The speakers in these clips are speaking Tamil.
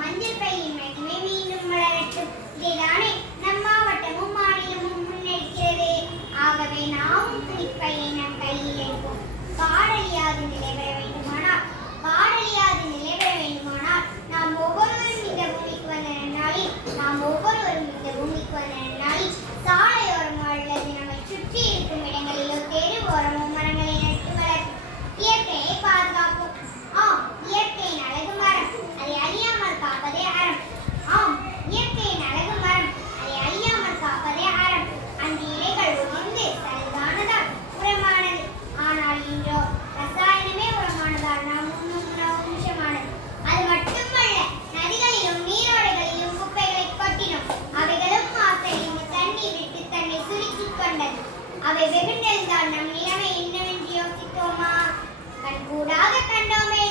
మందిర్ செவிண்டில் தான் நம் நிலைமை என்னவென்று யோசித்தோமா கண்கூடாக கண்டோமே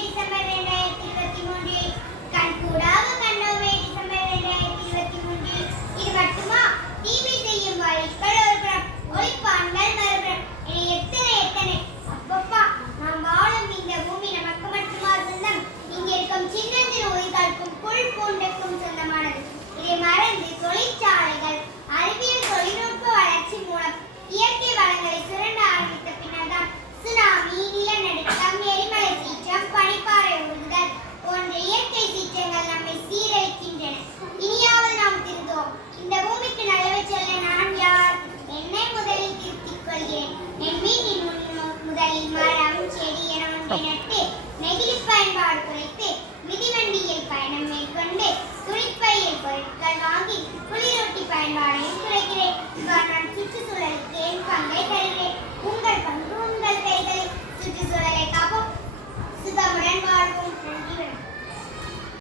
பயனற்று நெகிழி பயன்பாடு குறைத்து மிதிவண்டியில் பயணம் மேற்கொண்டு துணிப்பையில் பொருட்கள் வாங்கி குளிரொட்டி பயன்பாடு